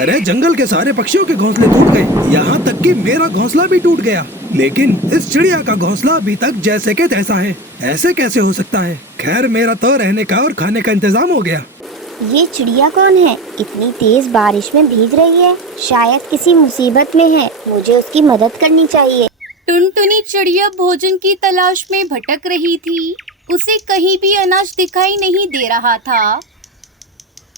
अरे जंगल के सारे पक्षियों के घोंसले टूट गए, यहाँ तक कि मेरा घोंसला भी टूट गया। लेकिन इस चिड़िया का घोंसला अभी तक जैसे के तैसा है। ऐसे कैसे हो सकता है? खैर मेरा तो रहने का और खाने का इंतजाम हो गया। ये चिड़िया कौन है? इतनी तेज बारिश में भीग रही है। शायद किसी मुसीबत में है, मुझे उसकी मदद करनी चाहिए। टुनटुनी चिड़िया भोजन की तलाश में भटक रही थी। उसे कहीं भी अनाज दिखाई नहीं दे रहा था।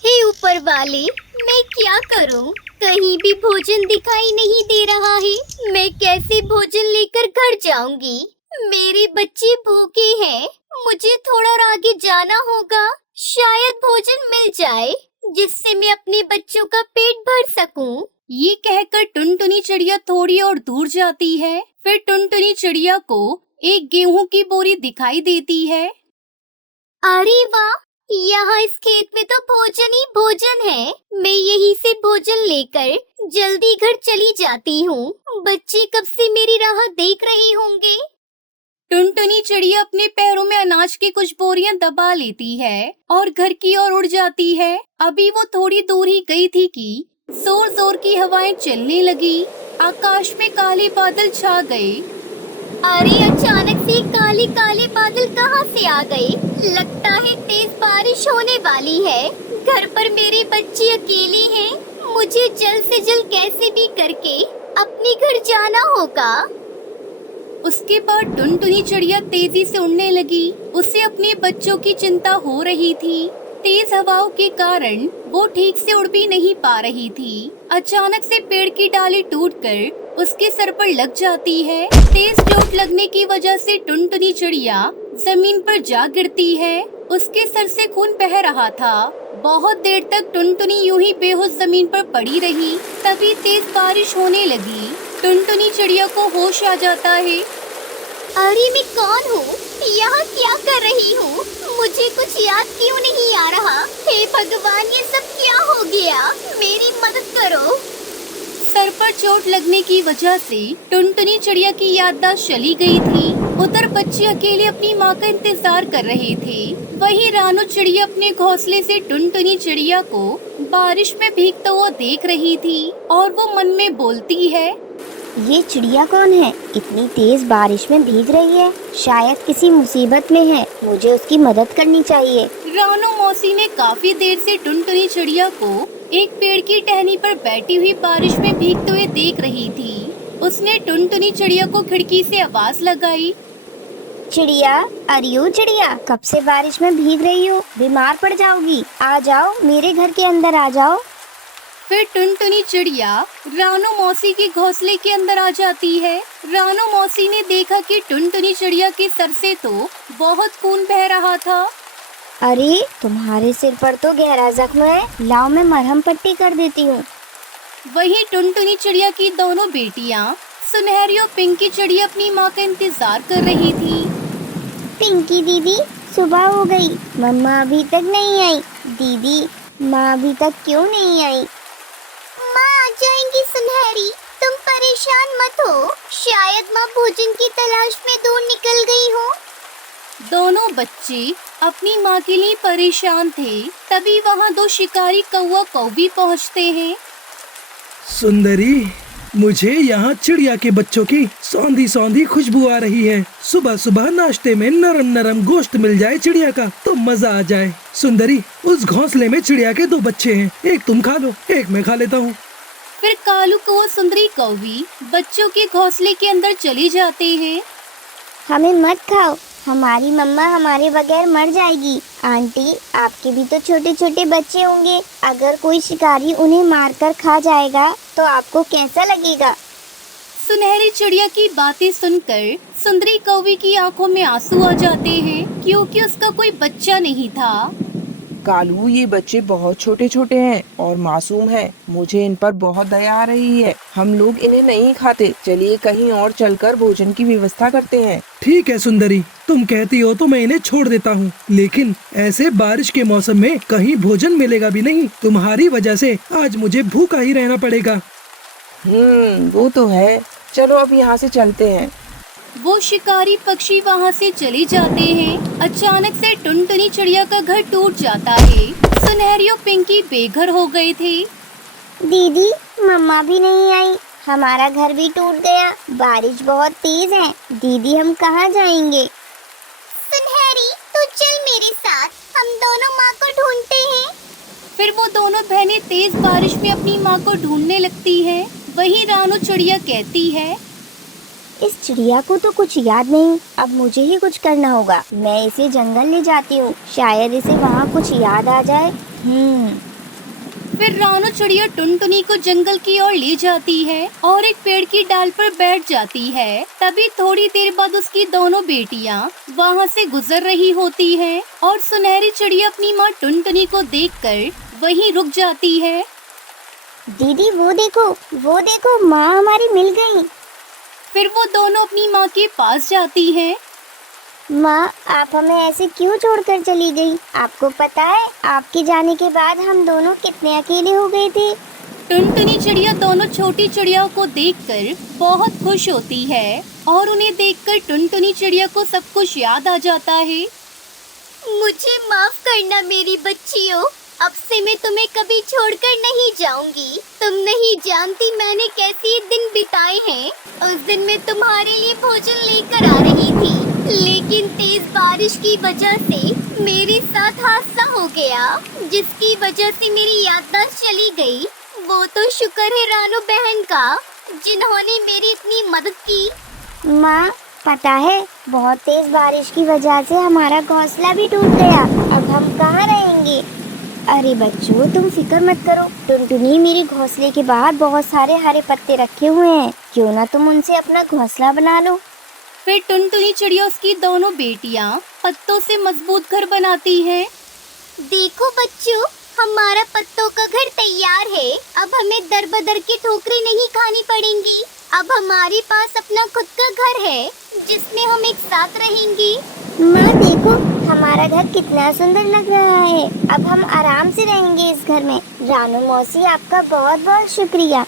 हे ऊपर वाले, मैं क्या करूं? कहीं भी भोजन दिखाई नहीं दे रहा है। मैं कैसे भोजन लेकर घर जाऊंगी? मेरे बच्चे भूखे हैं। मुझे थोड़ा और आगे जाना होगा। शायद भोजन मिल जाए जिससे मैं अपने बच्चों का पेट भर सकूं। ये कहकर टुनटुनी चिड़िया थोड़ी और दूर जाती है। फिर टुनटुनी चिड़िया को एक गेहूं की बोरी दिखाई देती है। अरे वाह, यहाँ इस खेत में तो भोजन ही भोजन है। मैं यहीं से भोजन लेकर जल्दी घर चली जाती हूँ। बच्चे कब से मेरी राह देख रहे होंगे। टुनटुनी चिड़िया अपने पैरों में अनाज की कुछ बोरियां दबा लेती है और घर की ओर उड़ जाती है। अभी वो थोड़ी दूर ही गई थी कि जोर जोर की हवाएं चलने लगी। आकाश में काले बादल छा गए। अरे अचानक से काले काले बादल कहाँ से आ गए? लगता है तेज बारिश होने वाली है। घर पर मेरे बच्चे अकेले हैं। मुझे जल्द से जल्द कैसे भी करके अपने घर जाना होगा। उसके बाद टुनटुनी चिड़िया तेजी से उड़ने लगी। उसे अपने बच्चों की चिंता हो रही थी। तेज हवाओं के कारण वो ठीक से उड़ भी नहीं पा रही थी। अचानक से पेड़ की डाली टूटकर उसके सर पर लग जाती है। तेज चोट लगने की वजह से टुनटुनी चिड़िया जमीन पर जा गिरती है। उसके सर से खून बह रहा था। बहुत देर तक टुनटुनी यूं ही बेहोश जमीन पर पड़ी रही। तभी तेज बारिश होने लगी। टुनटुनी चिड़िया को होश आ जाता है। अरे मैं कौन हूँ? यहाँ क्या कर रही हूँ? मुझे कुछ याद क्यों नहीं आ रहा? हे भगवान, ये सब क्या हो गया? मेरी मदद करो। सर पर चोट लगने की वजह से टुनटुनी चिड़िया की याददाश्त चली गई थी। उधर बच्चे अकेले अपनी माँ का इंतजार कर रहे थे। वहीं रानू चिड़िया अपने घोंसले से टुनटुनी चिड़िया को बारिश में भीगता हुआ देख रही थी और वो मन में बोलती है, ये चिड़िया कौन है? इतनी तेज बारिश में भीग रही है। शायद किसी मुसीबत में है, मुझे उसकी मदद करनी चाहिए। रानू मौसी ने काफी देर से टुनटुनी चिड़िया को एक पेड़ की टहनी पर बैठी हुई बारिश में भीगते हुए देख रही थी। उसने टुनटुनी चिड़िया को खिड़की से आवाज लगाई, चिड़िया, अरियो चिड़िया, कब से बारिश में भीग रही हो? बीमार पड़ जाओगी। आ जाओ, मेरे घर के अंदर आ जाओ। फिर टुनटुनी चिड़िया रानू मौसी के घोंसले के अंदर आ जाती है। रानू मौसी ने देखा कि टुनटुनी चिड़िया के सर से तो बहुत खून बह रहा था। अरे तुम्हारे सिर पर तो गहरा जख्म है, लाओ मैं मरहम पट्टी कर देती हूँ। वहीं टुनटुनी चिड़िया की दोनों बेटियाँ सुनहरी और पिंकी चिड़िया अपनी माँ का इंतजार कर रही थी। पिंकी दीदी, सुबह हो गई, मम्मा अभी तक नहीं आई। दीदी, माँ अभी तक क्यों नहीं आई? माँ आ जाएंगी सुनहरी, तुम परेशान मत हो। शायद माँ भोजन की तलाश में दूर निकल गई हो। दोनों बच्चे अपनी माँ के लिए परेशान थे। तभी वहाँ दो शिकारी कौवा कौवी पहुँचते हैं। सुंदरी, मुझे यहाँ चिड़िया के बच्चों की सौंधी सौंधी खुशबू आ रही है। सुबह सुबह नाश्ते में नरम नरम गोश्त मिल जाए चिड़िया का तो मजा आ जाए। सुंदरी, उस घोंसले में चिड़िया के 2 बच्चे हैं, एक तुम खा लो, एक मैं खा लेता हूँ। फिर कालू कौवा सुंदरी कौवी बच्चों के घोंसले के अंदर चले जाते हैं। हमें मत खाओ, हमारी मम्मा हमारे बगैर मर जाएगी। आंटी, आपके भी तो छोटे छोटे बच्चे होंगे। अगर कोई शिकारी उन्हें मारकर खा जाएगा तो आपको कैसा लगेगा? सुनहरी चिड़िया की बातें सुनकर सुंदरी कौवी की आंखों में आंसू आ जाते हैं, क्योंकि उसका कोई बच्चा नहीं था। कालू, ये बच्चे बहुत छोटे छोटे हैं और मासूम हैं। मुझे इन पर बहुत दया आ रही है। हम लोग इन्हें नहीं खाते। चलिए कहीं और चलकर भोजन की व्यवस्था करते हैं। ठीक है सुंदरी, तुम कहती हो तो मैं इन्हें छोड़ देता हूँ, लेकिन ऐसे बारिश के मौसम में कहीं भोजन मिलेगा भी नहीं। तुम्हारी वजह से आज मुझे भूखा ही रहना पड़ेगा। वो तो है। चलो अब यहाँ से चलते हैं। वो शिकारी पक्षी वहाँ से चले जाते हैं। अचानक से टुनटुनी चिड़िया का घर टूट जाता है। सुनहरी और पिंकी बेघर हो गए थे। दीदी, मम्मा भी नहीं आई, हमारा घर भी टूट गया, बारिश बहुत तेज है। दीदी, हम कहाँ जाएंगे? सुनहरी, तू चल मेरे साथ, हम दोनों माँ को ढूंढते हैं। फिर वो दोनों बहनें तेज बारिश में अपनी माँ को ढूंढने लगती हैं। वहीं रानू चिड़िया कहती है, इस चिड़िया को तो कुछ याद नहीं, अब मुझे ही कुछ करना होगा। मैं इसे जंगल ले जाती हूँ, शायद इसे वहाँ कुछ याद आ जाए। फिर रानू चिड़िया टुनटुनी को जंगल की ओर ले जाती है और एक पेड़ की डाल पर बैठ जाती है। तभी थोड़ी देर बाद उसकी दोनों बेटियां वहां से गुजर रही होती हैं और सुनहरी चिड़िया अपनी माँ टुनटुनी को देखकर वहीं रुक जाती है। दीदी, वो देखो, माँ हमारी मिल गई। फिर वो दोनों अपनी माँ के पास जाती हैं। माँ, आप हमें ऐसे क्यों छोड़कर चली गई? आपको पता है, आपके जाने के बाद हम दोनों कितने अकेले हो गए थे। टुनटुनी चिड़िया दोनों छोटी चिड़िया को देखकर बहुत खुश होती है और उन्हें देखकर टुनटुनी चिड़िया को सब कुछ याद आ जाता है। मुझे माफ करना मेरी बच्चियों, अब से मैं तुम्हें कभी छोड़कर नहीं जाऊंगी। तुम नहीं जानती मैंने कैसे दिन बिताए हैं। उस दिन मैं तुम्हारे लिए भोजन लेकर आ रही थी, लेकिन तेज बारिश की वजह से मेरे साथ हादसा हो गया, जिसकी वजह से मेरी याददाश्त चली गई। वो तो शुक्र है रानू बहन का, जिन्होंने मेरी इतनी मदद की। माँ, पता है, बहुत तेज बारिश की वजह से हमारा घोंसला भी टूट गया। अब हम कहाँ रहेंगे? अरे बच्चों, तुम फिक्र मत करो। टुनटुनी, मेरे घोंसले के बाहर बहुत सारे हरे पत्ते रखे हुए हैं, क्यों ना तुम उनसे अपना घोंसला बना लो। फिर टुनटुनी चिड़िया उसकी दोनों बेटियां पत्तों से मजबूत घर बनाती हैं। देखो बच्चों, हमारा पत्तों का घर तैयार है। अब हमें दर बदर की ठोकरें नहीं खानी पड़ेंगी। अब हमारे पास अपना खुद का घर है, जिसमें हम एक साथ रहेंगे। माँ देखो, हमारा घर कितना सुंदर लग रहा है। अब हम आराम से रहेंगे इस घर में। रानू मौसी, आपका बहुत बहुत शुक्रिया।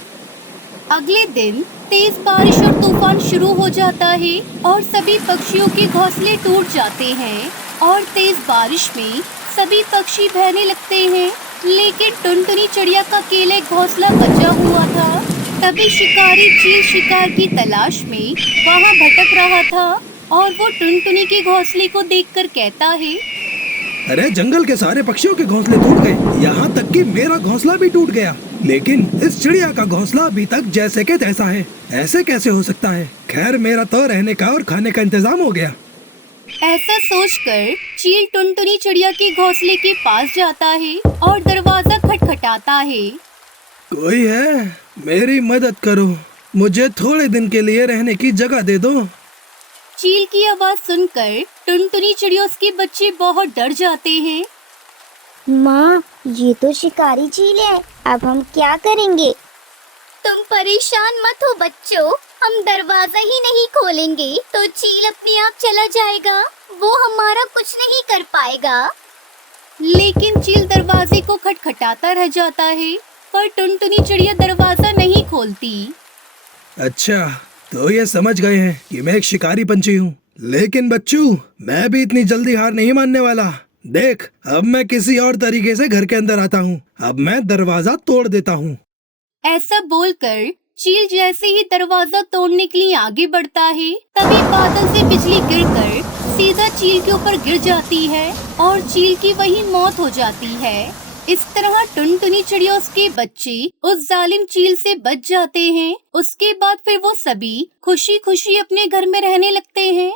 अगले दिन तेज बारिश और तूफान शुरू हो जाता है और सभी पक्षियों के घोंसले टूट जाते हैं और तेज बारिश में सभी पक्षी बहने लगते हैं। लेकिन टुनटुनी चिड़िया का अकेले घोंसला बचा हुआ था। तभी शिकारी चील शिकार की तलाश में वहाँ भटक रहा था और वो टुनटुनी के घोंसले को देखकर कहता है, अरे, जंगल के सारे पक्षियों के घोंसले टूट गए, यहाँ तक कि मेरा घोंसला भी टूट गया। लेकिन इस चिड़िया का घोंसला अभी तक जैसे के तैसा है। ऐसे कैसे हो सकता है? खैर, मेरा तो रहने का और खाने का इंतजाम हो गया। ऐसा सोचकर चील टुनटुनी चिड़िया के घोंसले के पास जाता है और दरवाजा खटखटाता है। कोई है? मेरी मदद करो, मुझे थोड़े दिन के लिए रहने की जगह दे दो। चील की आवाज सुनकर टुनटुनी चिड़िया उसके बच्चे बहुत डर जाते हैं। माँ, ये तो शिकारी चील है, अब हम क्या करेंगे? तुम परेशान मत हो बच्चों, हम दरवाजा ही नहीं खोलेंगे तो चील अपने आप चला जाएगा। वो हमारा कुछ नहीं कर पाएगा। लेकिन चील दरवाजे को खटखटाता रह जाता है, पर टुनटुनी चिड़िया दरवाजा नहीं खोलती। अच्छा, तो ये समझ गए हैं कि मैं एक शिकारी पंछी हूँ। लेकिन बच्चों, मैं भी इतनी जल्दी हार नहीं मानने वाला। देख, अब मैं किसी और तरीके से घर के अंदर आता हूँ। अब मैं दरवाजा तोड़ देता हूँ। ऐसा बोलकर चील जैसे ही दरवाजा तोड़ने के लिए आगे बढ़ता है, तभी बादल से बिजली गिरकर सीधा चील के ऊपर गिर जाती है और चील की वहीं मौत हो जाती है। इस तरह टुनटुनी चिड़िया उसके बच्चे उस जालिम चील से बच जाते हैं। उसके बाद फिर वो सभी खुशी खुशी अपने घर में रहने लगते हैं।